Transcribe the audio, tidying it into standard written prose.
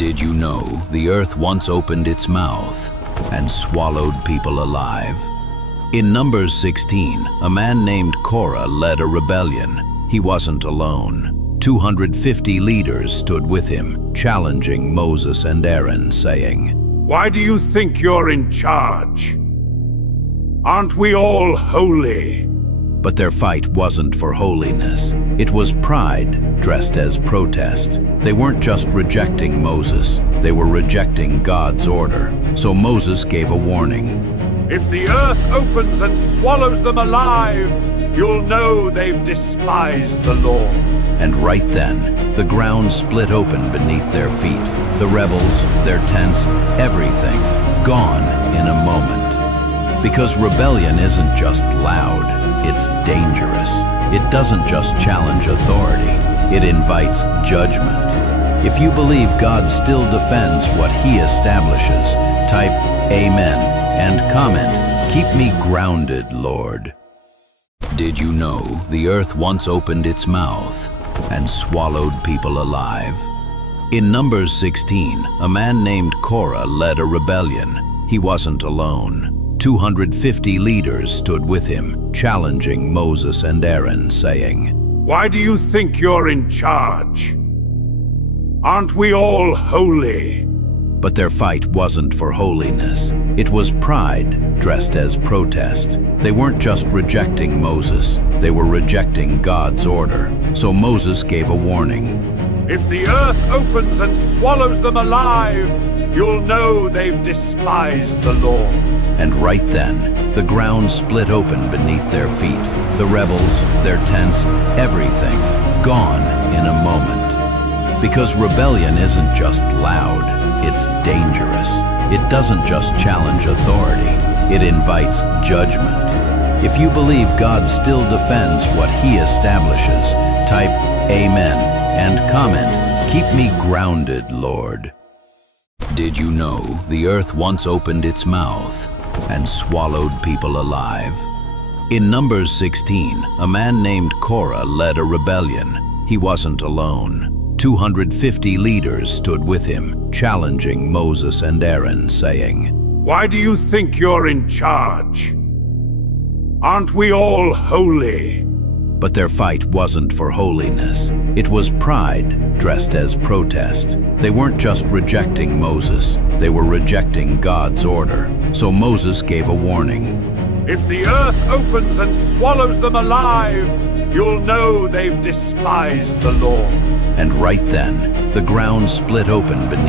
Did you know the earth once opened its mouth and swallowed people alive? In Numbers 16, a man named Korah led a rebellion. He wasn't alone. 250 leaders stood with him, challenging Moses and Aaron, saying, "Why do you think you're in charge? Aren't we all holy?" But their fight wasn't for holiness. It was pride dressed as protest. They weren't just rejecting Moses, they were rejecting God's order. So Moses gave a warning. "If the earth opens and swallows them alive, you'll know they've despised the law." And right then, the ground split open beneath their feet. The rebels, their tents, everything, gone in a moment. Because rebellion isn't just loud, it's dangerous. It doesn't just challenge authority, it invites judgment. If you believe God still defends what He establishes, type Amen and comment, "Keep me grounded, Lord." Did you know the earth once opened its mouth and swallowed people alive? In Numbers 16, a man named Korah led a rebellion. He wasn't alone. 250 leaders stood with him, challenging Moses and Aaron, saying, "Why do you think you're in charge? Aren't we all holy?" But their fight wasn't for holiness. It was pride dressed as protest. They weren't just rejecting Moses, they were rejecting God's order. So Moses gave a warning. "If the earth opens and swallows them alive, you'll know they've despised the law." And right then, the ground split open beneath their feet. The rebels, their tents, everything, gone in a moment. Because rebellion isn't just loud, it's dangerous. It doesn't just challenge authority, it invites judgment. If you believe God still defends what He establishes, type Amen and comment, "Keep me grounded, Lord." Did you know the earth once opened its mouth and swallowed people alive? In Numbers 16, a man named Korah led a rebellion. He wasn't alone. 250 leaders stood with him, challenging Moses and Aaron, saying, "Why do you think you're in charge? Aren't we all holy?" But their fight wasn't for holiness. It was pride dressed as protest. They weren't just rejecting Moses, they were rejecting God's order. So Moses gave a warning. "If the earth opens and swallows them alive, you'll know they've despised the law." And right then, the ground split open beneath